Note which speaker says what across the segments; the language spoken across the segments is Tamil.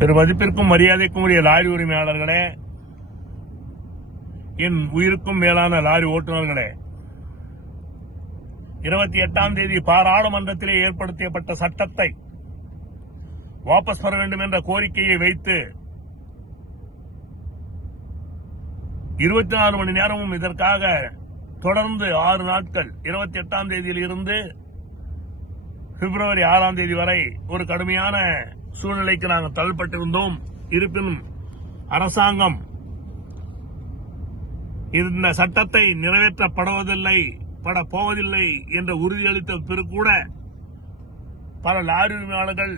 Speaker 1: பெரு மதிப்பிற்கும் மரியாதைக்கும் உரிய லாரி உரிமையாளர்களே என் உயிருக்கும் மேலான லாரி ஓட்டுநர்களே இருபத்தி எட்டாம் தேதி பாராளுமன்றத்திலே ஏற்படுத்தப்பட்ட சட்டத்தை வாபஸ் பெற வேண்டும் என்ற கோரிக்கையை வைத்து இருபத்தி நாலு மணி நேரமும் இதற்காக தொடர்ந்து ஆறு நாட்கள் இருபத்தி எட்டாம் தேதியில் இருந்து பிப்ரவரி ஆறாம் தேதி வரை ஒரு கடுமையான சூழ்நிலைக்கு நாங்கள் தள்ளப்பட்டிருந்தோம். இருப்பினும் அரசாங்கம் இந்த சட்டத்தை நிறைவேற்றப்படுவதில்லை பட போவதில்லை என்ற உறுதியளித்த பிறகு கூட பல லாரி உரிமையாளர்கள்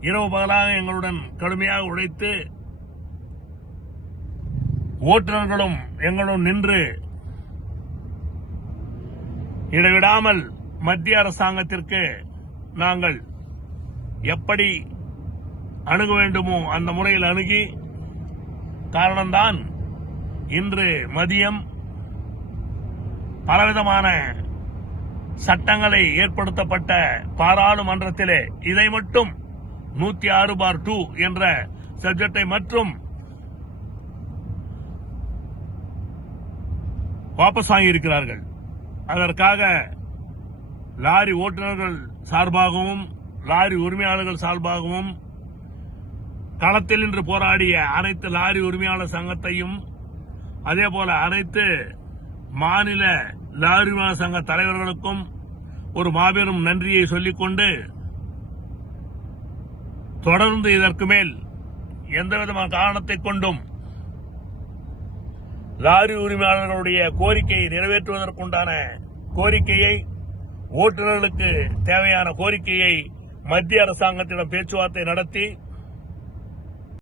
Speaker 1: இரவு பகலாக எங்களுடன் கடுமையாக உழைத்து ஓட்டுநர்களும் எங்களுடன் நின்று இடைவிடாமல் மத்திய அரசாங்கத்திற்கு நாங்கள் எப்படி அணுக வேண்டுமோ அந்த முறையில் அணுகி காரணம்தான் இன்று மதியம் பலவிதமான சட்டங்களை ஏற்படுத்தப்பட்ட பாராளுமன்றத்திலே இதை மட்டும் நூத்தி ஆறு பார் டூ என்ற சப்ஜெக்டை மற்றும் வாபஸ் வாங்கியிருக்கிறார்கள். அதற்காக லாரி ஓட்டுநர்கள் சார்பாகவும் லாரி உரிமையாளர்கள் சார்பாகவும் களத்தில் இன்று போராடிய அனைத்து லாரி உரிமையாளர் சங்கத்தையும் அதே போல அனைத்து மாநில லாரி உரிமையாளர் சங்க தலைவர்களுக்கும் ஒரு மாபெரும் நன்றியை சொல்லிக்கொண்டு தொடர்ந்து இதற்கு மேல் எந்த விதமான காரணத்தை கொண்டும் லாரி உரிமையாளர்களுடைய கோரிக்கையை நிறைவேற்றுவதற்குண்டான கோரிக்கையை ஓட்டுநர்களுக்கு தேவையான கோரிக்கையை மத்திய அரசாங்கத்திடம் பேச்சுவார்த்தை நடத்தி